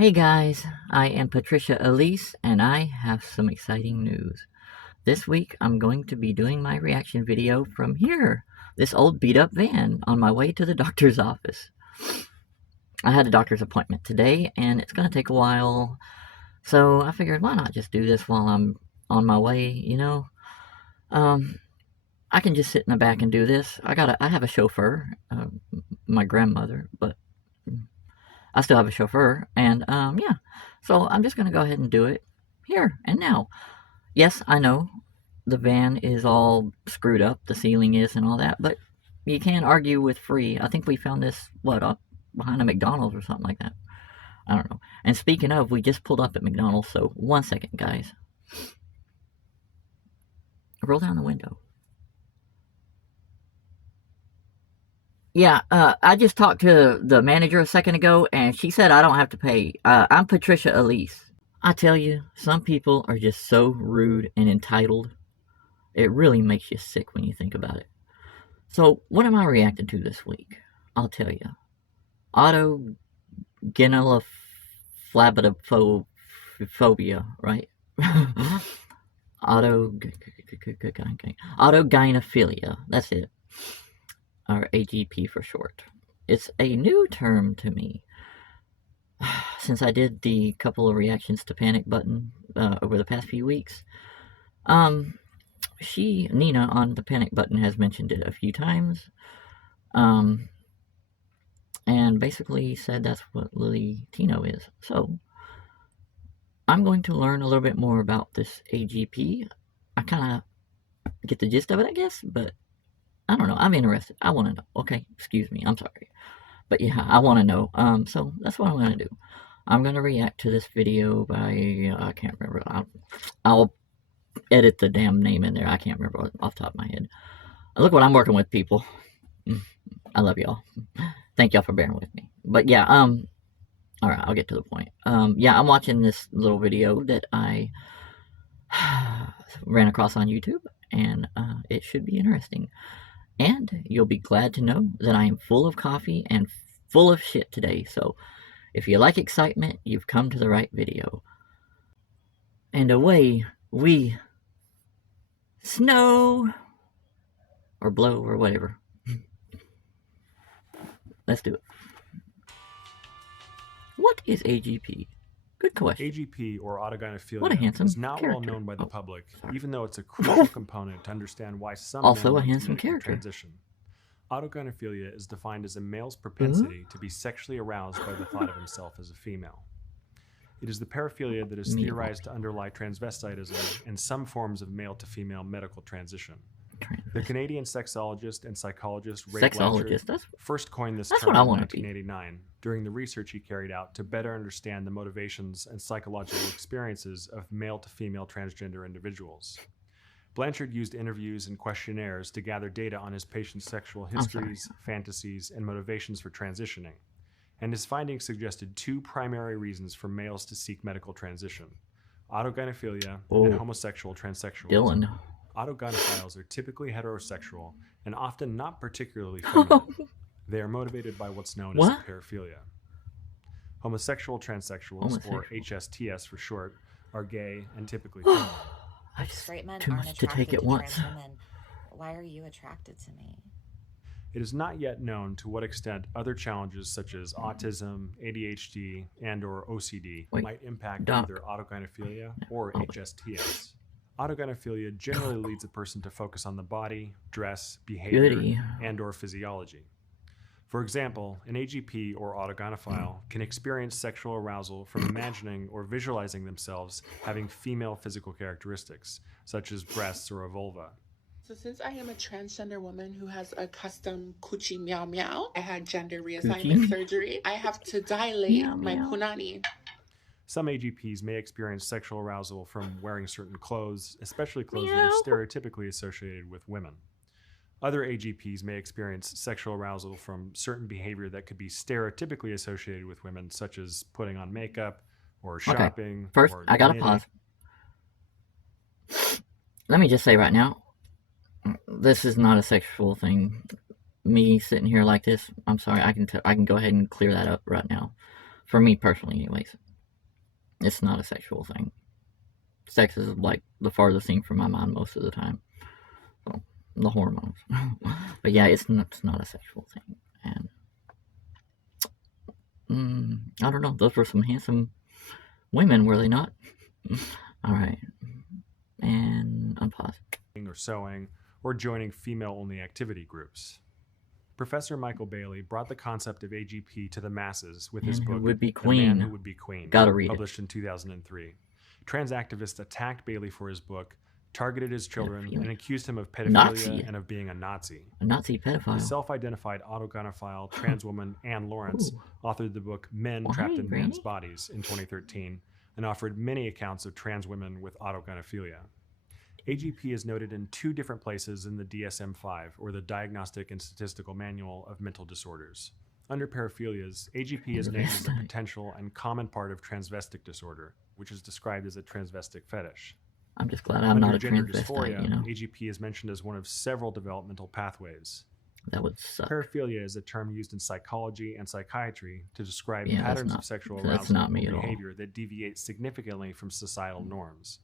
Hey guys, I am Patricia Elise, and I have some exciting news. This week, I'm going to be doing my reaction video from here, this old beat-up van, on my way to the doctor's office. I had a doctor's appointment today, and it's going to take a while, so I figured why not just do this while I'm on my way, you know? I can just sit in the back and do this. I have a chauffeur, my grandmother, but I still have a chauffeur, and yeah. So I'm just going to go ahead and do it here and now. Yes, I know the van is all screwed up, the ceiling is and all that, but you can't argue with free. I think we found this, up behind a McDonald's or something like that. I don't know. And speaking of, we just pulled up at McDonald's, so 1 second, guys. Roll down the window. Yeah, I just talked to the manager a second ago, and she said I don't have to pay. I'm Patricia Elise. I tell you, some people are just so rude and entitled. It really makes you sick when you think about it. So, what am I reacting to this week? I'll tell you. Autogynephelia, right? Autogynephilia, that's it. Or AGP for short. It's a new term to me. Since I did the couple of reactions to Panic Button over the past few weeks, Nina on the Panic Button has mentioned it a few times, and basically said that's what Lily Tino is. So, I'm going to learn a little bit more about this AGP. I kind of get the gist of it, I guess, but I don't know. I'm interested. I want to know. Okay, excuse me. I'm sorry. But yeah, I want to know. So that's what I'm going to do. I'm going to react to this video by, I can't remember. I'll edit the damn name in there. I can't remember off the top of my head. Look what I'm working with, people. I love y'all. Thank y'all for bearing with me. But yeah, alright, I'll get to the point. Yeah, I'm watching this little video that I ran across on YouTube, and it should be interesting. And you'll be glad to know that I am full of coffee and full of shit today, so if you like excitement, you've come to the right video. And away we snow, or blow, or whatever. Let's do it. What is AGP? Good question. AGP, or Autogynephelia, is not well known by the public, even though it's a crucial component to understand why some also men a handsome want to character. transition. Autogynephelia is defined as a male's propensity to be sexually aroused by the thought of himself as a female. It is the paraphilia that is theorized to underlie transvestitism and some forms of male-to-female medical transition. The Canadian sexologist and psychologist Ray Blanchard first coined this term in 1989 during the research he carried out to better understand the motivations and psychological experiences of male-to-female transgender individuals. Blanchard used interviews and questionnaires to gather data on his patients' sexual histories, fantasies, and motivations for transitioning, and his findings suggested two primary reasons for males to seek medical transition: autogynephilia and homosexual transsexualism. Autogynephiles are typically heterosexual and often not particularly feminine. They are motivated by what's known as paraphilia. Homosexual transsexuals, or HSTS for short, are gay and typically feminine. Straight men aren't attracted to trans women. Why are you attracted to me? It is not yet known to what extent other challenges such as autism, ADHD, and/or OCD might impact either autogynephilia or HSTS. Autogynephilia generally leads a person to focus on the body, dress, behavior, and/or physiology. For example, an AGP or autogynephile can experience sexual arousal from imagining or visualizing themselves having female physical characteristics, such as breasts or a vulva. So since I am a transgender woman who has a custom coochie meow meow, I had gender reassignment surgery. I have to dilate my punani. Some AGPs may experience sexual arousal from wearing certain clothes, especially clothes that are stereotypically associated with women. Other AGPs may experience sexual arousal from certain behavior that could be stereotypically associated with women, such as putting on makeup or shopping. First, I gotta pause. Let me just say right now, this is not a sexual thing. Me sitting here like this, I'm sorry, I can go ahead and clear that up right now. For me personally, anyways. It's not a sexual thing. Sex is like the farthest thing from my mind most of the time. So, the hormones. But yeah, it's not a sexual thing. And I don't know. Those were some handsome women, were they not? All right. And unpause. Or sewing, or joining female-only activity groups. Professor Michael Bailey brought the concept of AGP to the masses with his book, Would Be The Man Queen. Who Would Be Queen, Gotta read published in 2003. Trans activists attacked Bailey for his book, targeted his children, and accused him of pedophilia Nazi. and of being a Nazi. A Nazi pedophile. The self-identified autogynephile trans woman Anne Lawrence authored the book Men Well, Trapped hey, in Granny. Men's Bodies in 2013 and offered many accounts of trans women with autogynephilia. AGP is noted in 2 different places in the DSM-5, or the Diagnostic and Statistical Manual of Mental Disorders. Under paraphilias, AGP is named as a potential and common part of transvestic disorder, which is described as a transvestic fetish. I'm just glad I'm not a gender transvestite, dysphoria, you know? AGP is mentioned as one of several developmental pathways. That would suck. Paraphilia is a term used in psychology and psychiatry to describe Yeah, patterns of sexual that's arousal not me or at all. behavior that deviate significantly from societal norms.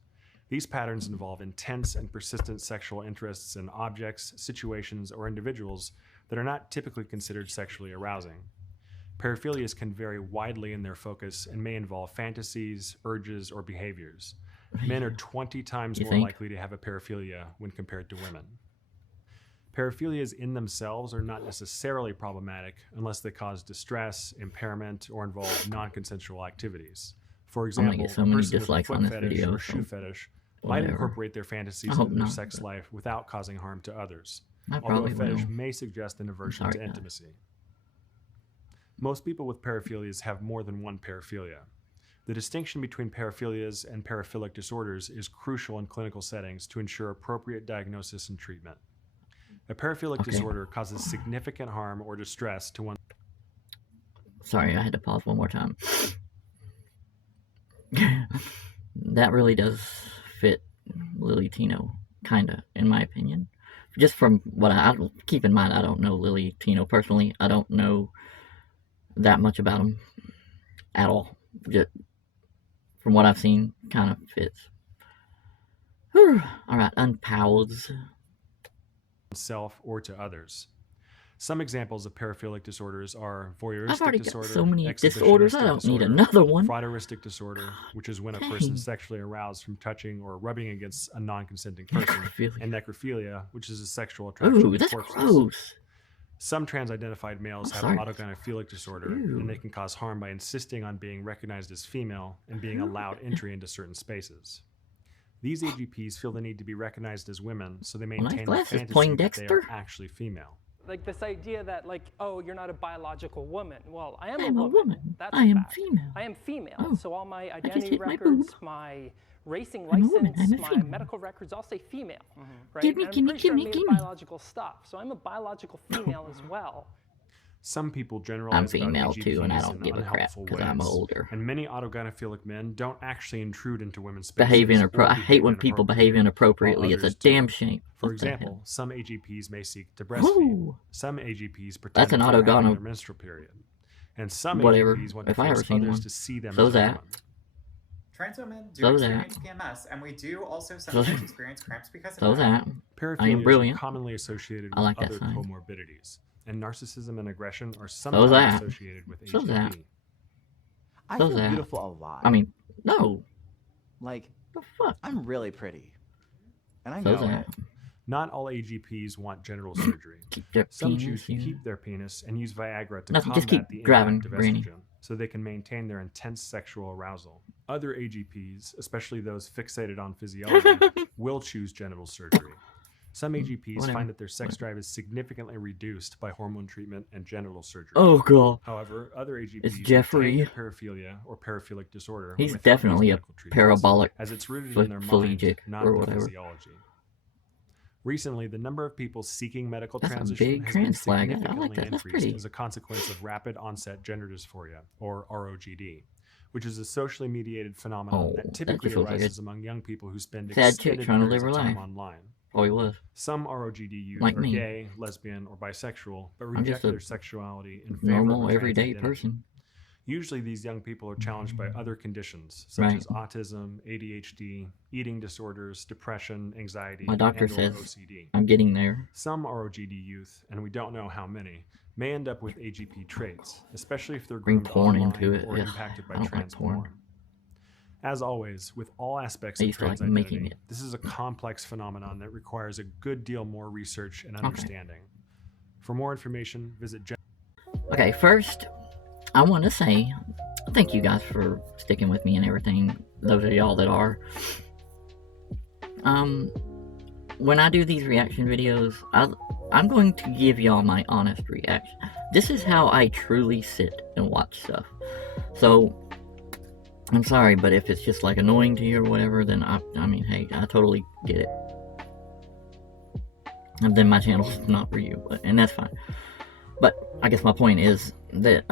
These patterns involve intense and persistent sexual interests in objects, situations, or individuals that are not typically considered sexually arousing. Paraphilias can vary widely in their focus and may involve fantasies, urges, or behaviors. Men are 20 times more likely to have a paraphilia when compared to women. Paraphilias in themselves are not necessarily problematic unless they cause distress, impairment, or involve non-consensual activities. For example, get so a many person with a dislikes foot on this fetish video, or shoe so fetish might whatever. incorporate their fantasies hope into their not, sex but life without causing harm to others, I although probably a fetish will. may suggest an aversion to sorry, guys. intimacy. Most people with paraphilias have more than one paraphilia. The distinction between paraphilias and paraphilic disorders is crucial in clinical settings to ensure appropriate diagnosis and treatment. A paraphilic disorder causes significant harm or distress to one. Sorry, I had to pause one more time. That really does fit Lily Tino, kinda, in my opinion. Just from what I keep in mind, I don't know Lily Tino personally. I don't know that much about him at all. Just from what I've seen, kind of fits. Whew. All right, unpause. Self or to others. Some examples of paraphilic disorders are I've voyeuristic already got disorder, so many disorders, I don't need another one. Frauderistic disorder, which is when a person is sexually aroused from touching or rubbing against a non-consenting person, and necrophilia, which is a sexual attraction Ooh, to that's corpses. gross. Some trans-identified males have autogynephilic disorder, and they can cause harm by insisting on being recognized as female and being allowed entry into certain spaces. These AGPs feel the need to be recognized as women, so they maintain the fantasy that they are actually female. Like this idea that, like, oh, you're not a biological woman. Well, I am I'm a woman. That's a fact. female. I am female. Oh, so all my just identity hit my records, boob. my racing I'm a woman. license, I'm a my female. medical records all say female. Right? Gimme, And I'm gimme, pretty sure I'm gimme, made of gimme. biological stuff. So I'm a biological female as well. Some people generalize I'm about female too, and I AGPs don't in give a crap unhelpful because I'm ways. older. And many autogynephilic men don't actually intrude into women's spaces. I hate when people behave inappropriately. It's a damn shame. For What the example, hell? some AGPs may seek to breastfeed. Ooh. Some AGPs pretend That's an they're having autogyne- their menstrual period. And some Whatever. AGPs want to If I ever force seen others one. to see them So's as a that. woman. Trans women do So's experience PMS, and we do also So's sometimes experience cramps because of So's that. that. Paraphilias am brilliant. are commonly associated I with like that other sign. comorbidities, and narcissism and aggression are So's sometimes that. associated with So's that. AGP. I So feel that- beautiful a lot. I mean, no. like, The fuck? I'm really pretty. And I So's know that. it. Not all AGPs want genital surgery. Keep their Some penis choose to here. keep their penis and use Viagra to Nothing, combat just keep the grabbing, impact of Granny. estrogen, so they can maintain their intense sexual arousal. Other AGPs, especially those fixated on physiology, will choose genital surgery. Some AGPs Whatever. find that their sex drive is significantly reduced by hormone treatment and genital surgery. Oh god. However, other AGPs It's Jeffrey. retain paraphilia or paraphilic disorder. He's without definitely these a medical treatments, parabolic as it's rooted in their mind, phalangic not or their whatever. physiology. Recently, the number of people seeking medical That's a transition big has been trans flag. I like significantly that. That's increased pretty. as a consequence of rapid onset gender dysphoria, or ROGD, which is a socially mediated phenomenon Oh, that that typically just looks like a arises among young people who spend sad extended chick trying to periods live of her time life. online. Oh, he was. Some ROGD youth Like are me. gay, lesbian, or bisexual, but I'm reject just a their sexuality in favor of normal, a trans everyday identity. person. Usually these young people are challenged by other conditions such as autism, ADHD, eating disorders, depression, anxiety, My doctor and/or says OCD. I'm getting there. Some ROGD youth, and we don't know how many, may end up with AGP traits, especially if they're Bring groomed porn online into it. or Ugh, impacted by I don't like trans porn. porn. As always, with all aspects I of used to trans like making identity, it. this is a complex phenomenon that requires a good deal more research and understanding. For more information, visit Okay, first, I want to say thank you guys for sticking with me and everything. Those of y'all that are. When I do these reaction videos, I'm going to give y'all my honest reaction. This is how I truly sit and watch stuff. So, I'm sorry, but if it's just like annoying to you or whatever, then I mean, hey, I totally get it. And then my channel's not for you, and that's fine. But I guess my point is that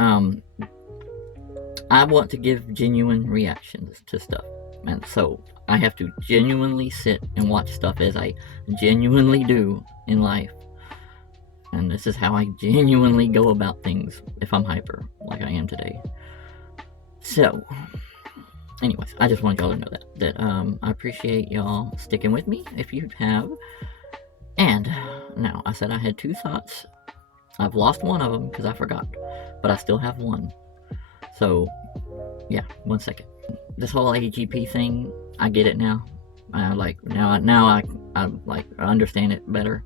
I want to give genuine reactions to stuff, and so I have to genuinely sit and watch stuff as I genuinely do in life. And this is how I genuinely go about things if I'm hyper, like I am today. So, anyways, I just want y'all to know that I appreciate y'all sticking with me if you have. And now, I said I had 2 thoughts. I've lost one of them because I forgot, but I still have one. So, yeah, 1 second. This whole AGP thing, I get it now. I understand it better.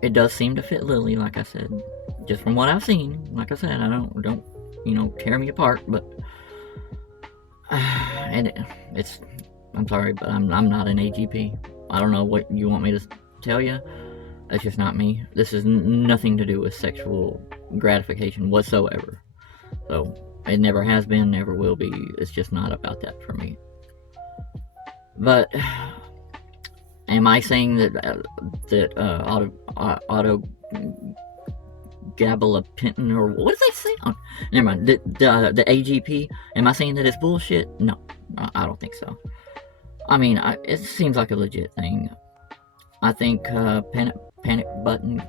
It does seem to fit Lily, like I said, just from what I've seen. Like I said, I don't tear me apart, but and I'm sorry, but I'm not an AGP. I don't know what you want me to tell you. That's just not me. This is nothing to do with sexual gratification whatsoever. So, it never has been, never will be. It's just not about that for me. But, am I saying that Autogynephelia, or what did they say? Oh, never mind. The AGP, am I saying that it's bullshit? No, I don't think so. I mean, it seems like a legit thing. I think Panic Button,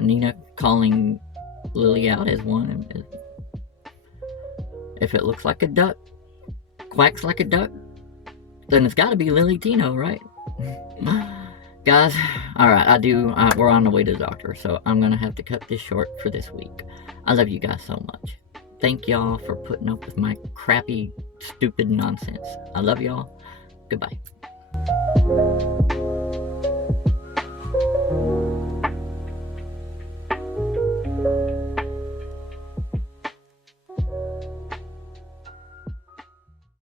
Nina calling Lily out as one. If it looks like a duck, quacks like a duck, then it's got to be Lily Tino, right? Guys, alright, we're on the way to the doctor, so I'm gonna have to cut this short for this week. I love you guys so much. Thank y'all for putting up with my crappy, stupid nonsense. I love y'all. Goodbye.